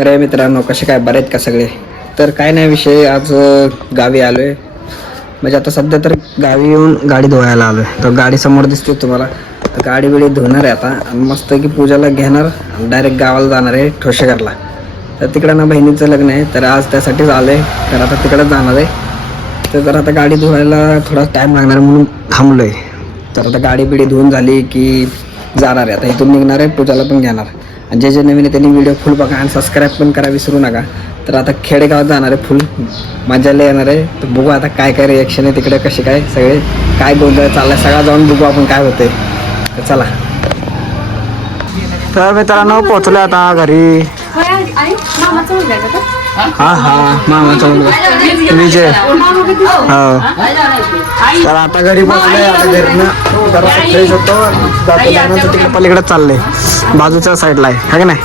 तर मित्रांनो कसे काय बरे आहेत का सगळे. तर काय नाही विषय, आज गावी आलो आहे. म्हणजे आता सध्या तर गावी येऊन गाडी धुवायला आलो आहे. तर गाडी समोर दिसते तुम्हाला. तर गाडी बिडी धुणार आहे आता आणि मस्त की पूजाला घेणार आणि डायरेक्ट गावाला जाणार आहे ठोसेघरला. तर तिकडं ना बहिणीचं लग्न आहे, तर आज त्यासाठीच आलो आहे. तर आता तिकडंच जाणार आहे. तर जर आता गाडी धुवायला थोडा टाईम लागणार म्हणून थांबलो आहे. तर आता गाडी बिडी धुवून झाली की जाणार आहे. आता इथून निघणार आहे, पूजाला पण घेणार. आणि जे नवीन आहे त्यांनी व्हिडिओ फुल बघा आणि सबस्क्राईब पण करा विसरू नका. तर आता खेडेगावात जाणार आहे, फुल मजाला येणार आहे. तर बघू आता काय काय रिॲक्शन आहे तिकडे, कसे काय सगळे काय गोंधळ चाललाय सगळा, जाऊन बघू आपण काय होतंय. तर चला. तर मित्रांनो पोचलो आता घरी. हा मामाचा मुलगा विजय. हो तर आता घरी पोचलोय. आता घरनं जरा फ्रेश होतो, जातो त्यानंतर तिकडे पलीकडे चाललंय, बाजूच्या साईडला आहे का नाही.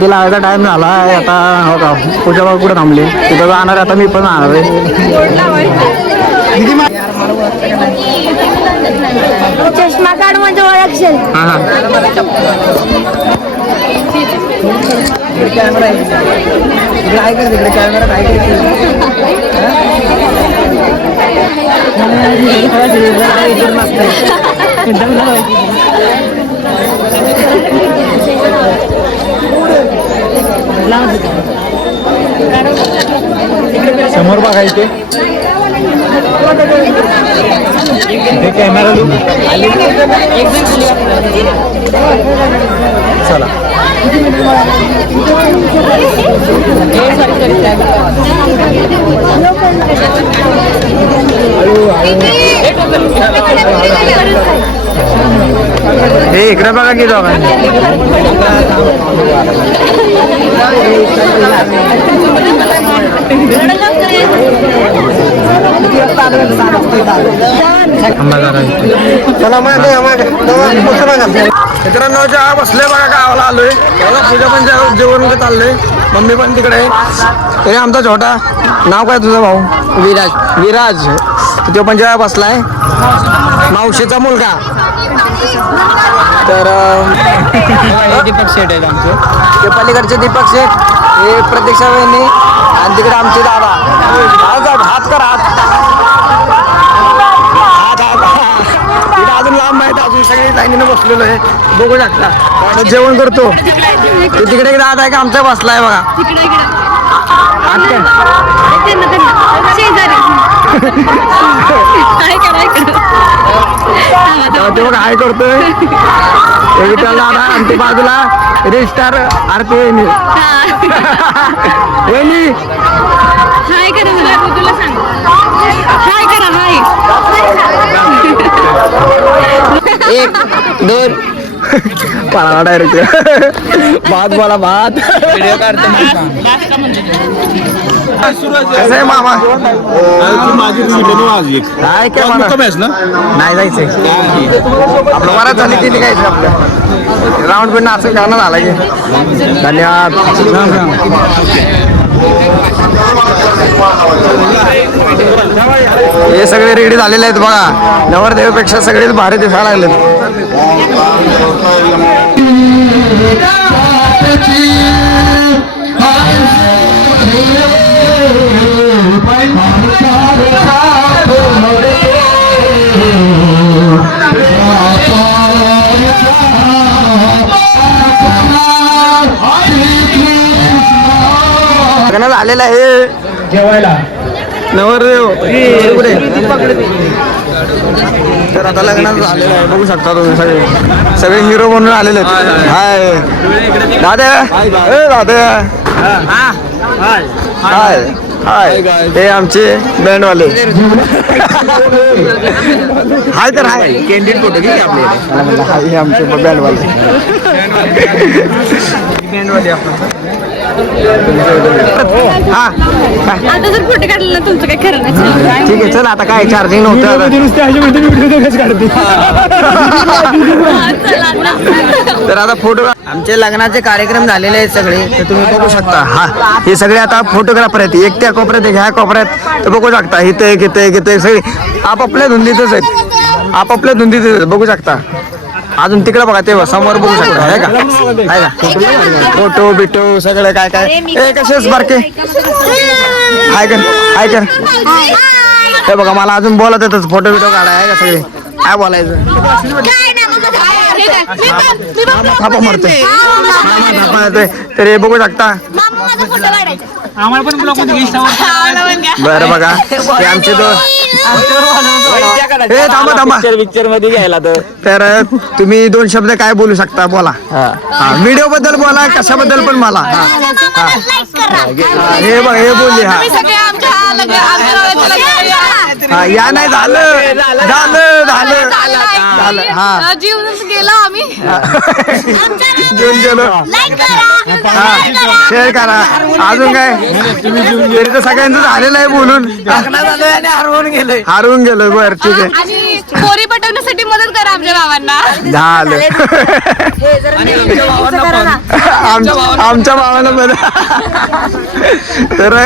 तिला अर्धा टाइम झाला आहे आता. हो का, पूजा बाबा कुठे थांबली, तिथं जाणार आता. मी पण जाणार आहे. चष्मा काढ म्हणजे ओळखशील. हां इकडे कॅमेरा आहे, इकडे आहे का, तिकडे कॅमेरा आहे समोर बघायचे कॅमेरा लुक. चला हे इकडे बघा की दोघा. चला मित्रांनो, जेव्हा बसले बघा गावाला आलोय. बघा पूजा पण जेवण चाललंय, मम्मी पण तिकडे आहे. तरी आमचा छोटा, नाव काय तुझं भाऊ? विराज. तो पण जेव्हा बसलाय, मावशीचा मुलगा. तर दीपक शेठ आहेत आमचे, ते पलीकडचे दीपक शेठ, हे प्रतीक्षा वहिनी आणि तिकडे आमचे दादा. हात कर हात. तिथे अजून लांब आहेत, अजून सगळी लाईनीनं बसलेलो आहे, बघू शकता. जेवण करतो तिकडे दादा आहे का आमचा बसलाय बघा. ते बघा हाय करतोय विठ्ठल दादा. आणि ते बाजूला रजिस्टर आरती वहिनी. वहिनी हाय करा, तुला सांग हाय करा. हाय 1 2 पळा डायरेक्ट भात बोला भात. व्हिडिओ काढतो कसं आहे मामा? काय काय नाही जायचंय आपलं, वरात झाली तिथे काय आपलं राऊंड बिंड असं करणं झालं की. धन्यवाद. हे सगळे रेडी झालेले आहेत बघा. नवरदेवापेक्षा सगळेच भारी दिसायला लागलेत. आलेला आहे जेवायला नवरदेव कुठे. तर आता लग्नात झालेलं आहे, बघू शकता तुम्ही. सगळे हिरो म्हणून आलेले आहेत. हाय दादा. दादा हाय हाय. हे आमचे बँडवाले. हाय तर हाय कॅन्डिडेट फोटो घे आपले. हे आमचे बँडवाले. हा काय? आता जर फोटो काढला ना तुमचं काय खरं नाही. ठीक आहे चल आता काय चार्जिंग नव्हतं तर आता फोटो आमचे लग्नाचे कार्यक्रम झालेले आहेत सगळे तर तुम्ही बघू शकता हा हे सगळे आता फोटोग्राफर आहेत एक त्या कोपऱ्यात एक ह्या कोपऱ्यात तर बघू शकता इथं एक इथं एक इथं एक सगळे आपापल्या धुंदीतच आहेत आपापल्या धुंदीतच आहेत बघू शकता अजून तिकडे बघा ते समोर बघू शकता आहे का फोटो बिटो सगळं काय काय ए कसेच बारके हाय कर हे बघा मला अजून बोलत येतच फोटो बिटो काढाय आहे का सगळे काय बोलायचं थापा मारतोय तर हे बघू शकता बरं बघा हे आमचे हे थांबा पिक्चर मध्ये घ्यायला तर तुम्ही दोन शब्द काय बोलू शकता बोला व्हिडिओ बद्दल बोला कशाबद्दल पण मला हे बघ हे बोलले हा या नाही झालं हा जीवनच गेला आम्ही घेऊन गेलो हा शेअर करा अजून काय तरी तर सगळ्यांचं झालेलं आहे बोलून हरवून गेलोय बर ठीक आहे आणि पोरी पटवण्यासाठी मदत करा आमच्या भावांना. झालं आमच्या भावाला बरं तर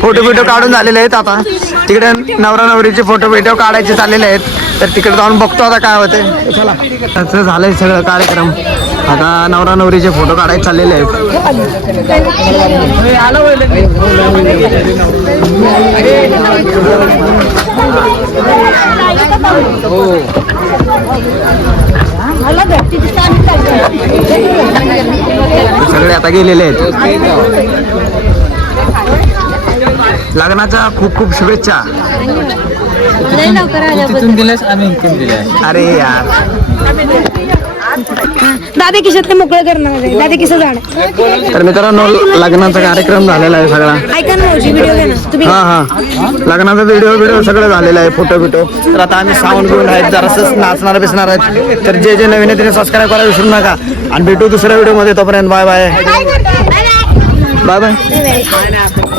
फोटो बिटो काढून झालेले आहेत आता तिकडे नवरा नवरीचे फोटो बिटो काढायचे चाललेले आहेत तर तिकडे जाऊन बघतो आता काय होते चला त्याचं झालंय सगळं कार्यक्रम आता नवरा नवरीचे फोटो काढायचे चाललेले आहेत सगळे आता गेलेले आहेत लग्नाच्या खूप खूप शुभेच्छा तिथून दिल्यास आम्ही इथून दिल्या अरे यार दादा किशातले मोकळं करणार दादा किसा झाड तर मित्रांनो लग्नाचा कार्यक्रम झालेला आहे सगळा ऐका ना व्हिडिओ घ्या ना तुम्ही हा लग्नाचा व्हिडिओ सगळं झालेलं आहे फोटो बिटो तर आता आम्ही साऊंड घेऊन आहेत जरासं नाचणार बिसणार आहेत तर जे नवीन आहे त्याने सबस्क्राईब करायला विसरू नका आणि भेटू दुसऱ्या व्हिडिओमध्ये तोपर्यंत बाय बाय बाय बाय